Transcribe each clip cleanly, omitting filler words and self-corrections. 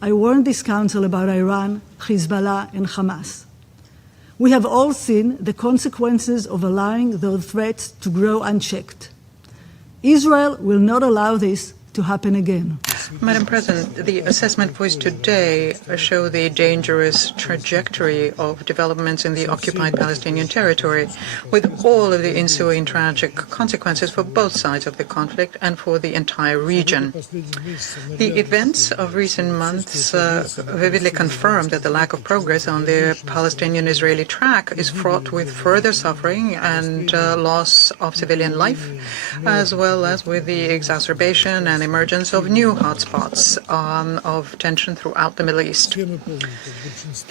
I warned this Council about Iran, Hezbollah, and Hamas. We have all seen the consequences of allowing those threats to grow unchecked. Israel will not allow this to happen again. Madam President, the assessment voiced today show the dangerous trajectory of developments in the occupied Palestinian territory, with all of the ensuing tragic consequences for both sides of the conflict and for the entire region. The events of recent months vividly confirm that the lack of progress on the Palestinian-Israeli track is fraught with further suffering and loss of civilian life, as well as with the exacerbation and emergence of new hotspots of tension throughout the Middle East.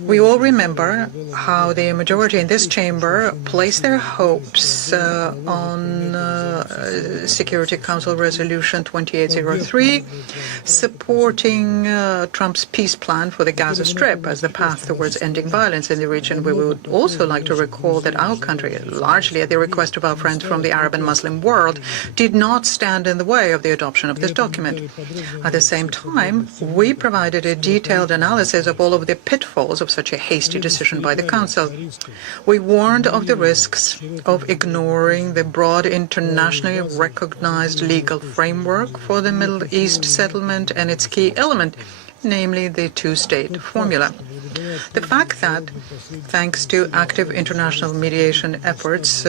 We all remember how the majority in this chamber placed their hopes on Security Council Resolution 2803, supporting Trump's peace plan for the Gaza Strip as the path towards ending violence in the region. We would also like to recall that our country, largely at the request of our friends from the Arab and Muslim world, did not stand in the way of the adoption of this document. At the same time, we provided a detailed analysis of all of the pitfalls of such a hasty decision by the Council. We warned of the risks of ignoring the broad internationally recognized legal framework for the Middle East settlement and its key element, namely the two-state formula. The fact that, thanks to active international mediation efforts,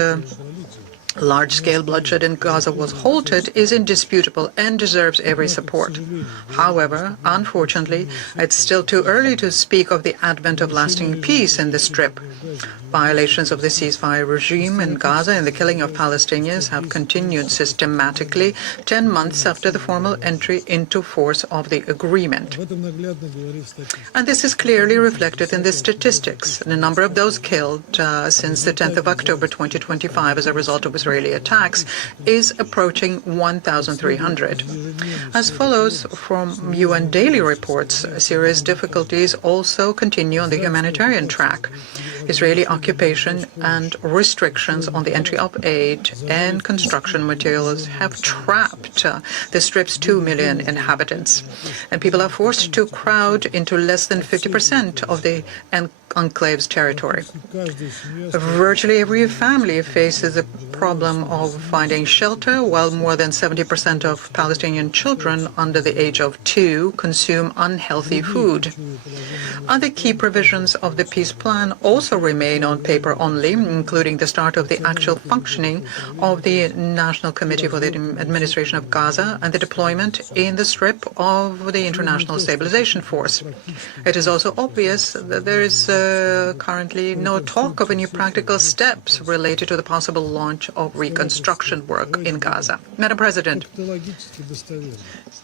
large-scale bloodshed in Gaza was halted is indisputable and deserves every support. However, unfortunately, it's still too early to speak of the advent of lasting peace in the Strip. Violations of the ceasefire regime in Gaza and the killing of Palestinians have continued systematically 10 months after the formal entry into force of the agreement. And this is clearly reflected in the statistics. The number of those killed since the 10th of October 2025 as a result of Israeli attacks is approaching 1,300. As follows from UN daily reports, serious difficulties also continue on the humanitarian track. Israeli occupation and restrictions on the entry of aid and construction materials have trapped the Strip's 2 million inhabitants, and people are forced to crowd into less than 50% of the enclave's territory. Virtually every family faces a problem of finding shelter, while more than 70% of Palestinian children under the age of 2 consume unhealthy food. Other key provisions of the peace plan also remain on paper only, including the start of the actual functioning of the National Committee for the Administration of Gaza and the deployment in the Strip of the International Stabilization Force. It is also obvious that there is currently no talk of any practical steps related to the possible launch of reconstruction work in Gaza. Madam President,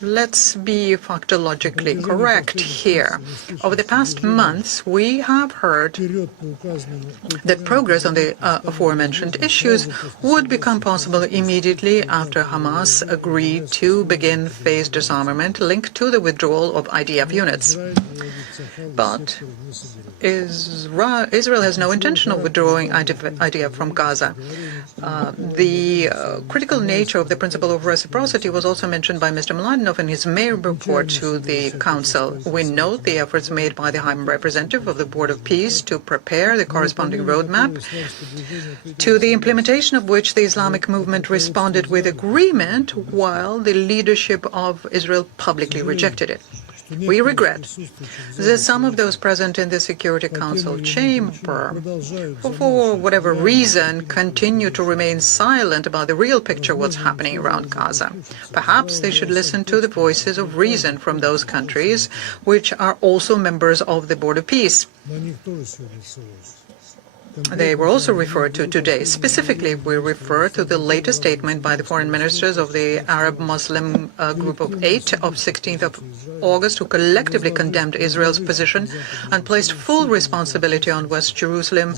let's be factologically correct here. Over the past months, we have heard that progress on the aforementioned issues would become possible immediately after Hamas agreed to begin phased disarmament linked to the withdrawal of IDF units. But Israel has no intention of withdrawing IDF from Gaza. The critical nature of the principle of reciprocity was also mentioned by Mr. Mladenov in his May report to the Council. We note the efforts made by the High Representative of the Board of Peace to prepare the corresponding roadmap, to the implementation of which the Islamic movement responded with agreement, while the leadership of Israel publicly rejected it. We regret that some of those present in the Security Council chamber, for whatever reason, continue to remain silent about the real picture of what's happening around Gaza. Perhaps they should listen to the voices of reason from those countries, which are also members of the Board of Peace. They were also referred to today. Specifically, we refer to the latest statement by the foreign ministers of the Arab-Muslim Group of 8 of 16th of August, who collectively condemned Israel's position and placed full responsibility on West Jerusalem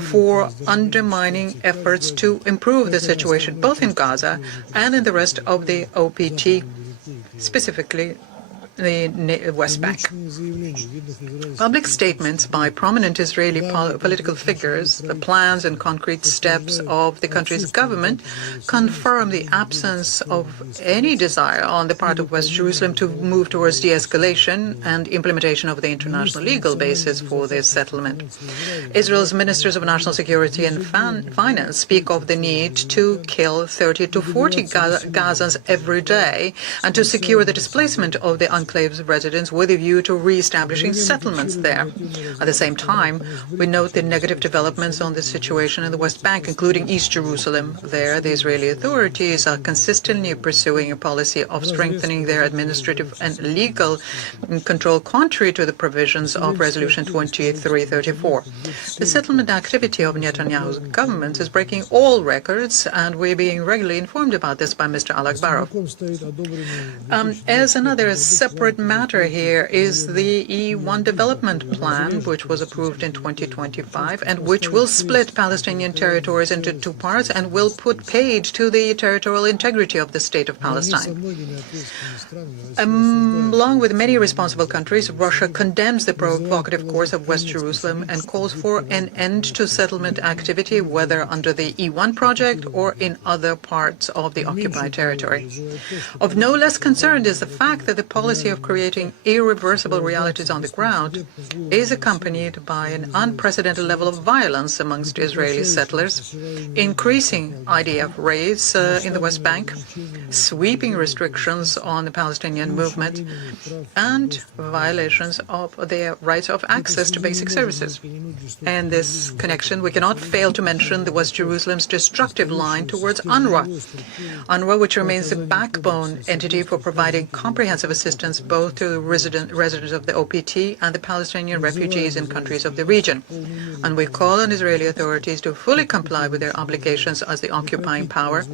for undermining efforts to improve the situation both in Gaza and in the rest of the OPT, specifically the West Bank. Public statements by prominent Israeli political figures, the plans and concrete steps of the country's government confirm the absence of any desire on the part of West Jerusalem to move towards de-escalation and implementation of the international legal basis for this settlement. Israel's ministers of national security and finance speak of the need to kill 30 to 40 Gazans every day and to secure the displacement of the enclave's residents with a view to re-establishing settlements there. At the same time, we note the negative developments on the situation in the West Bank, including East Jerusalem. There, the Israeli authorities are consistently pursuing a policy of strengthening their administrative and legal control contrary to the provisions of Resolution 2334. The settlement activity of Netanyahu's government is breaking all records, and we're being regularly informed about this by Mr. Al-Akbarov. As another separate matter here is the E1 development plan, which was approved in 2025 and which will split Palestinian territories into two parts and will put paid to the territorial integrity of the state of Palestine. Along with many responsible countries, Russia condemns the provocative course of West Jerusalem and calls for an end to settlement activity, whether under the E1 project or in other parts of the occupied territory. Of no less concern is the fact that the policy of creating irreversible realities on the ground is accompanied by an unprecedented level of violence amongst Israeli settlers, increasing IDF raids in the West Bank, sweeping restrictions on the Palestinian movement, and violations of their rights of access to basic services. In this connection, we cannot fail to mention the West Jerusalem's destructive line towards UNRWA. UNRWA, which remains the backbone entity for providing comprehensive assistance both to residents of the OPT and the Palestinian refugees in countries of the region. And we call on Israeli authorities to fully comply with their obligations as the occupying power,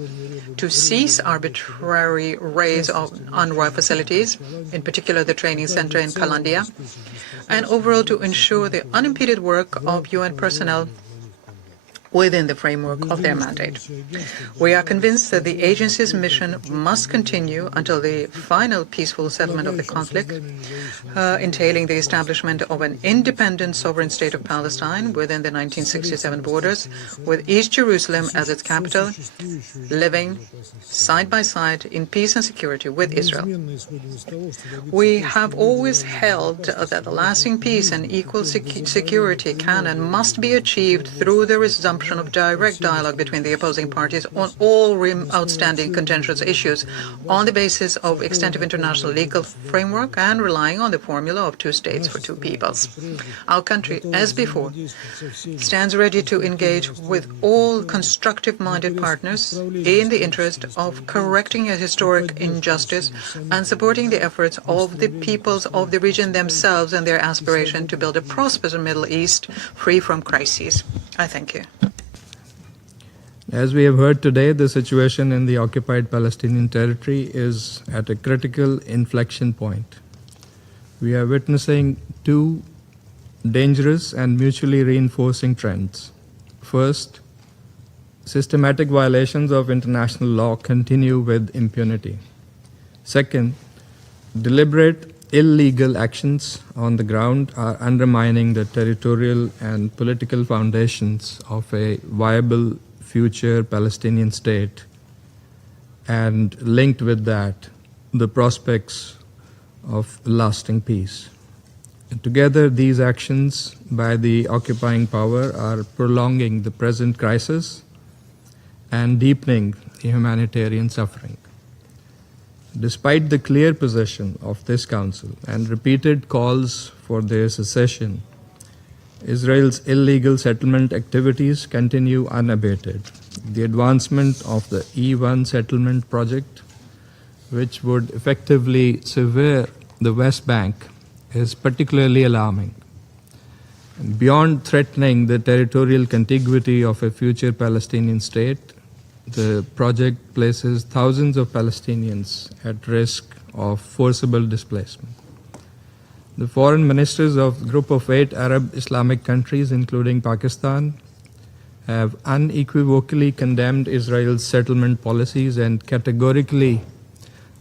to cease arbitrary raids of UNRWA facilities, in particular the training center in Kalandia, and overall to ensure the unimpeded work of UN personnel within the framework of their mandate. We are convinced that the agency's mission must continue until the final peaceful settlement of the conflict, entailing the establishment of an independent sovereign state of Palestine within the 1967 borders, with East Jerusalem as its capital, living side by side in peace and security with Israel. We have always held that the lasting peace and equal security can and must be achieved through the resumption of direct dialogue between the opposing parties on all outstanding contentious issues on the basis of extensive international legal framework and relying on the formula of two states for two peoples. Our country, as before, stands ready to engage with all constructive-minded partners in the interest of correcting a historic injustice and supporting the efforts of the peoples of the region themselves and their aspiration to build a prosperous Middle East free from crises. I thank you. As we have heard today, the situation in the occupied Palestinian territory is at a critical inflection point. We are witnessing two dangerous and mutually reinforcing trends. First, systematic violations of international law continue with impunity. Second, deliberate illegal actions on the ground are undermining the territorial and political foundations of a viable future Palestinian state, and linked with that, the prospects of lasting peace. And together, these actions by the occupying power are prolonging the present crisis and deepening the humanitarian suffering. Despite the clear position of this Council and repeated calls for their cessation, Israel's illegal settlement activities continue unabated. The advancement of the E1 settlement project, which would effectively sever the West Bank, is particularly alarming. And beyond threatening the territorial contiguity of a future Palestinian state, the project places thousands of Palestinians at risk of forcible displacement. The foreign ministers of the Group of 8 Arab Islamic countries, including Pakistan, have unequivocally condemned Israel's settlement policies and categorically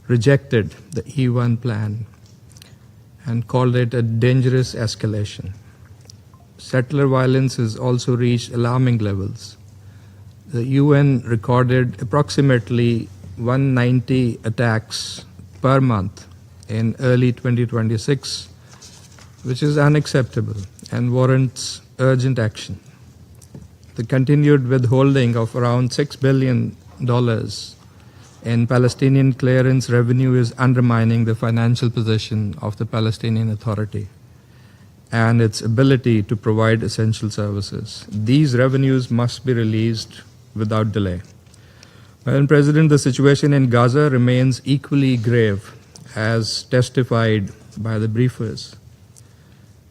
rejected the E1 plan. and called it a dangerous escalation. Settler violence has also reached alarming levels. The UN recorded approximately 190 attacks per month in early 2026, which is unacceptable and warrants urgent action. The continued withholding of around $6 billion in Palestinian clearance revenue is undermining the financial position of the Palestinian Authority and its ability to provide essential services. These revenues must be released without delay. Madam President, the situation in Gaza remains equally grave, as testified by the briefers.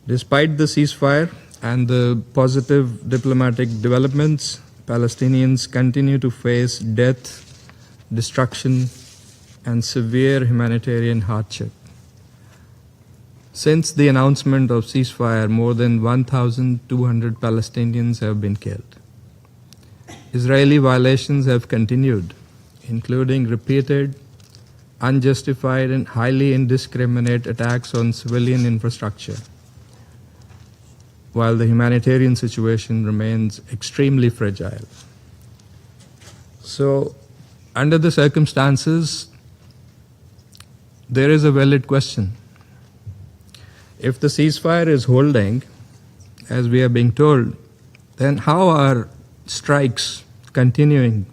Despite the ceasefire and the positive diplomatic developments, Palestinians continue to face death, destruction, and severe humanitarian hardship. Since the announcement of ceasefire, more than 1,200 Palestinians have been killed. Israeli violations have continued, including repeated, unjustified, and highly indiscriminate attacks on civilian infrastructure, while the humanitarian situation remains extremely fragile. So, under the circumstances, there is a valid question. If the ceasefire is holding, as we are being told, then how are strikes continuing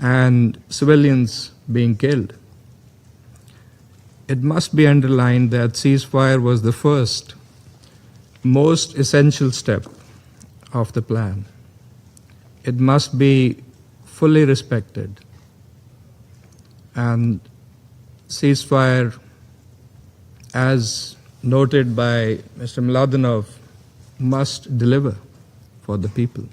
and civilians being killed? It must be underlined that ceasefire was the first, most essential step of the plan. It must be fully respected, and ceasefire, as noted by Mr. Mladenov, must deliver for the people.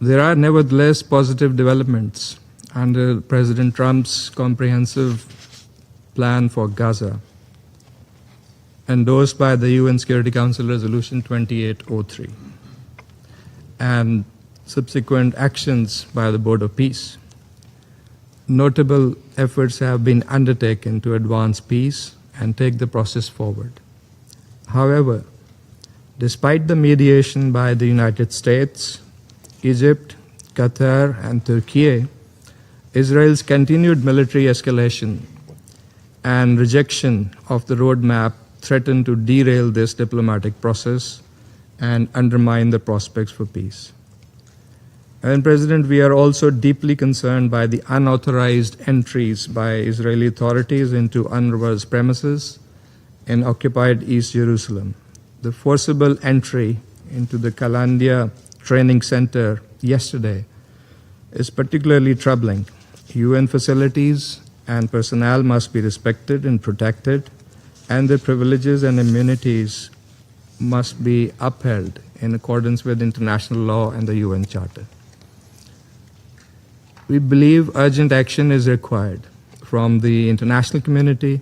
There are nevertheless positive developments under President Trump's comprehensive plan for Gaza, endorsed by the UN Security Council Resolution 2803, and subsequent actions by the Board of Peace. Notable efforts have been undertaken to advance peace and take the process forward. However, despite the mediation by the United States, Egypt, Qatar, and Turkey, Israel's continued military escalation and rejection of the roadmap threaten to derail this diplomatic process and undermine the prospects for peace. Madam President, we are also deeply concerned by the unauthorized entries by Israeli authorities into UNRWA's premises in occupied East Jerusalem. The forcible entry into the Kalandia Training Center yesterday is particularly troubling. UN facilities and personnel must be respected and protected, and their privileges and immunities must be upheld in accordance with international law and the UN Charter. We believe urgent action is required from the international community,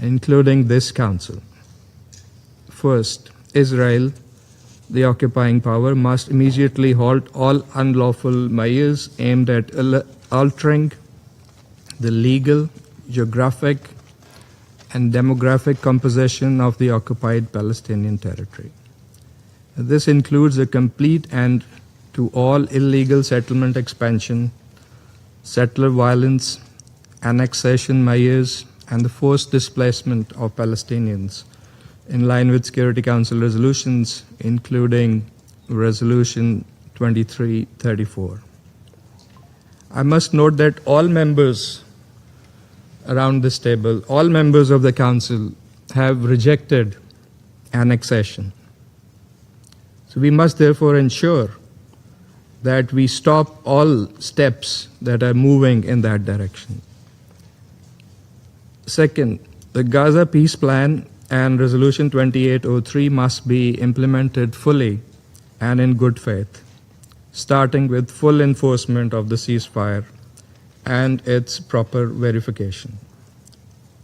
including this Council. First, Israel, the occupying power, must immediately halt all unlawful measures aimed at altering the legal, geographic, and demographic composition of the occupied Palestinian territory. This includes a complete end to all illegal settlement expansion, settler violence, annexation measures, and the forced displacement of Palestinians in line with Security Council resolutions, including Resolution 2334. I must note that all members around this table, all members of the Council, have rejected annexation. So we must therefore ensure that we stop all steps that are moving in that direction. Second, the Gaza Peace Plan and Resolution 2803 must be implemented fully and in good faith, starting with full enforcement of the ceasefire and its proper verification.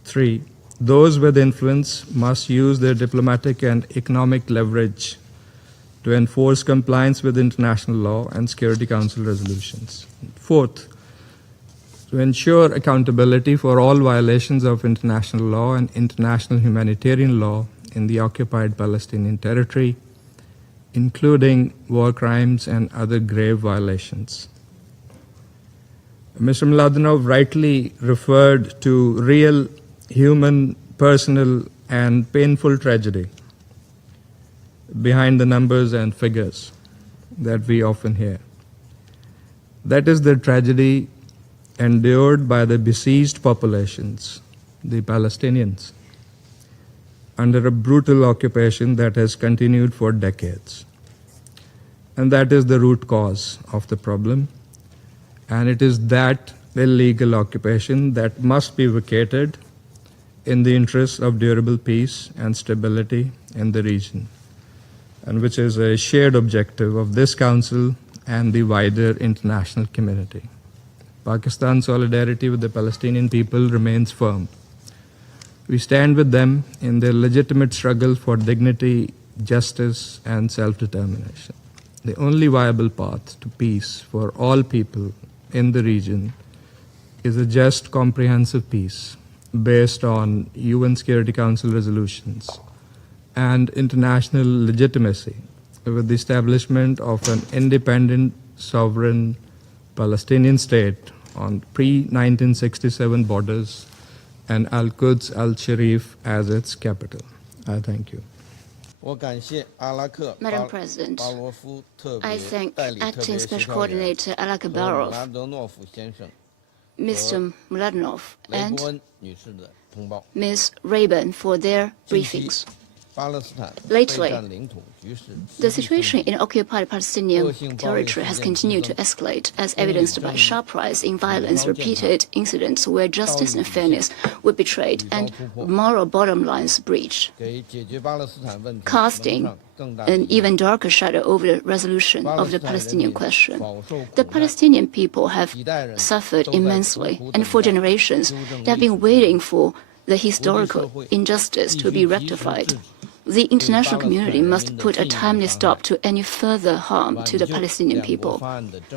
3, those with influence must use their diplomatic and economic leverage to enforce compliance with international law and Security Council resolutions. 4th, To ensure accountability for all violations of international law and international humanitarian law in the occupied Palestinian territory, including war crimes and other grave violations. Mr. Mladenov rightly referred to real human, personal, and painful tragedy behind the numbers and figures that we often hear. That is the tragedy endured by the besieged populations, the Palestinians, under a brutal occupation that has continued for decades. And that is the root cause of the problem. And it is that illegal occupation that must be vacated in the interest of durable peace and stability in the region, and which is a shared objective of this Council and the wider international community. Pakistan's solidarity with the Palestinian people remains firm. We stand with them in their legitimate struggle for dignity, justice, and self-determination. The only viable path to peace for all people in the region is a just, comprehensive peace based on UN Security Council resolutions and international legitimacy with the establishment of an independent, sovereign Palestinian state on pre-1967 borders and Al-Quds Al-Sharif as its capital. I thank you. Madam President, I thank Acting Special Coordinator Alakabarov, Mr. Mladenov, and Ms. Rabin for their briefings. Lately, the situation in occupied Palestinian territory has continued to escalate, as evidenced by sharp rise in violence, repeated incidents where justice and fairness were betrayed, and moral bottom lines breached, casting an even darker shadow over the resolution of the Palestinian question. The Palestinian people have suffered immensely, and for generations, they have been waiting for the historical injustice to be rectified. The international community must put a timely stop to any further harm to the Palestinian people,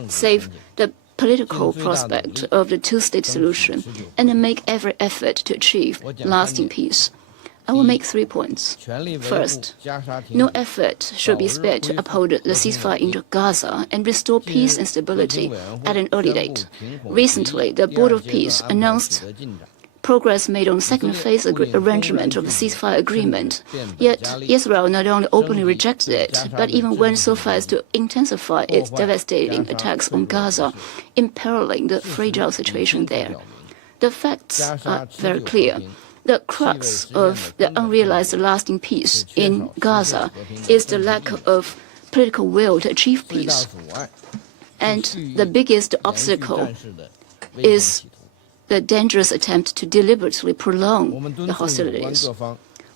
save the political prospect of the two-state solution, and make every effort to achieve lasting peace. I will make 3 points. First, no effort should be spared to uphold the ceasefire in Gaza and restore peace and stability at an early date. Recently, the Board of Peace announced progress made on second phase arrangement of the ceasefire agreement. Yet Israel not only openly rejected it, but even went so far as to intensify its devastating attacks on Gaza, imperiling the fragile situation there. The facts are very clear. The crux of the unrealized lasting peace in Gaza is the lack of political will to achieve peace. And the biggest obstacle is the dangerous attempt to deliberately prolong the hostilities.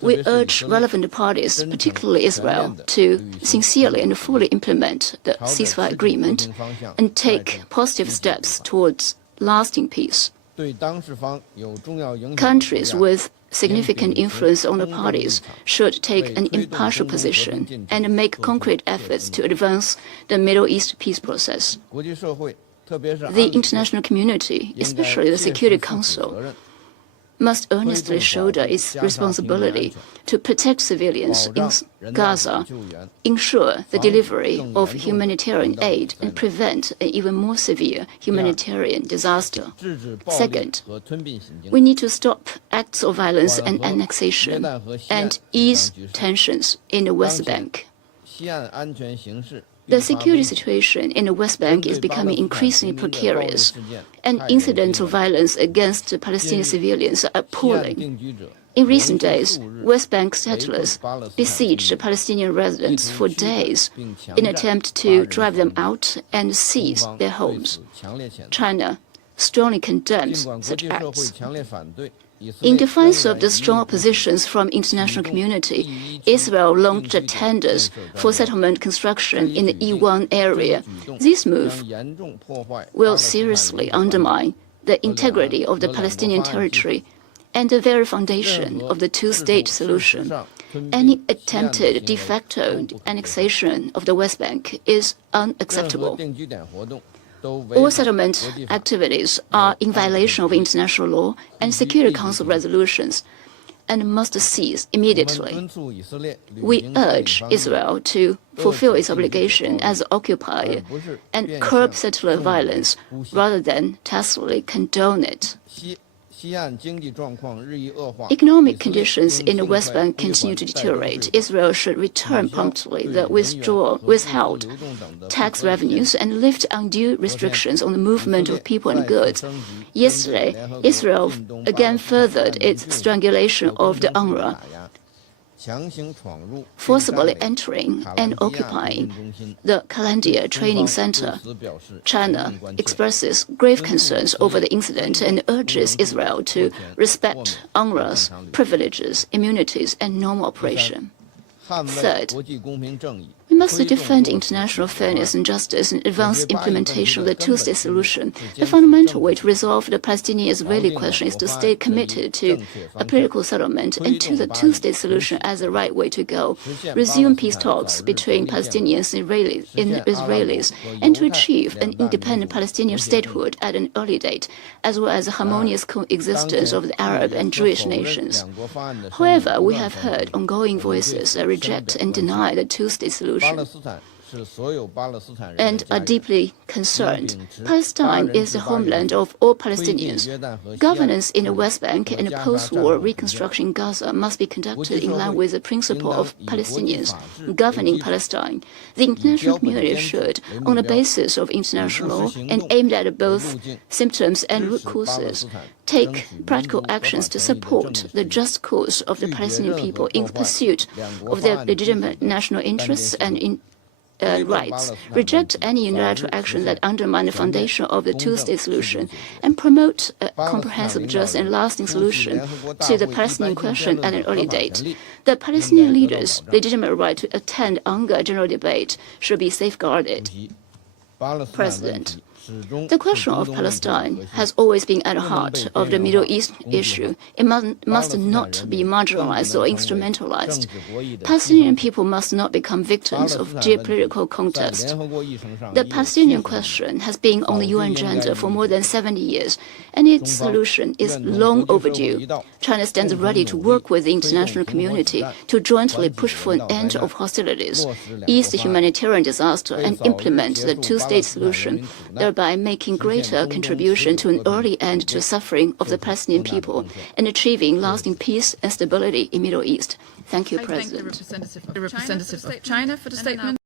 We urge relevant parties, particularly Israel, to sincerely and fully implement the ceasefire agreement and take positive steps towards lasting peace. Countries with significant influence on the parties should take an impartial position and make concrete efforts to advance the Middle East peace process. The international community, especially the Security Council, must earnestly shoulder its responsibility to protect civilians in Gaza, ensure the delivery of humanitarian aid, and prevent an even more severe humanitarian disaster. Second, we need to stop acts of violence and annexation and ease tensions in the West Bank. The security situation in the West Bank is becoming increasingly precarious, and incidents of violence against Palestinian civilians are appalling. In recent days, West Bank settlers besieged Palestinian residents for days in an attempt to drive them out and seize their homes. China strongly condemns such acts. In defiance of the strong oppositions from international community, Israel launched tenders for settlement construction in the E1 area. This move will seriously undermine the integrity of the Palestinian territory and the very foundation of the two-state solution. Any attempted de facto annexation of the West Bank is unacceptable. All settlement activities are in violation of international law and Security Council resolutions and must cease immediately. We urge Israel to fulfill its obligation as occupier and curb settler violence rather than tacitly condone it. Economic conditions in the West Bank continue to deteriorate. Israel should return promptly the withheld tax revenues and lift undue restrictions on the movement of people and goods. Yesterday, Israel again furthered its strangulation of the UNRWA, forcibly entering and occupying the Kalandia Training Center. China expresses grave concerns over the incident and urges Israel to respect UNRWA's privileges, immunities, and normal operation. Third, we must defend international fairness and justice and advance implementation of the two-state solution. The fundamental way to resolve the Palestinian-Israeli question is to stay committed to a political settlement and to the two-state solution as the right way to go, resume peace talks between Palestinians and Israelis, and to achieve an independent Palestinian statehood at an early date, as well as a harmonious coexistence of the Arab and Jewish nations. However, we have heard ongoing voices that reject and deny the two-state solution and are deeply concerned. Palestine is the homeland of all Palestinians. Governance in the West Bank and the post-war reconstruction in Gaza must be conducted in line with the principle of Palestinians governing Palestine. The international community should, on the basis of international law and aimed at both symptoms and root causes, take practical actions to support the just cause of the Palestinian people in pursuit of their legitimate national interests and rights, reject any unilateral action that undermine the foundation of the two-state solution, and promote a comprehensive, just, and lasting solution to the Palestinian question at an early date. The Palestinian leaders' legitimate right to attend UNGA general debate should be safeguarded. President, the question of Palestine has always been at the heart of the Middle East issue. It must not be marginalized or instrumentalized. Palestinian people must not become victims of geopolitical contest. The Palestinian question has been on the UN agenda for more than 70 years, and its solution is long overdue. China stands ready to work with the international community to jointly push for an end of hostilities, ease the humanitarian disaster, and implement the two-state solution, thereby making greater contribution to an early end to suffering of the Palestinian people and achieving lasting peace and stability in the Middle East. Thank you, President. The representative of China for the statement.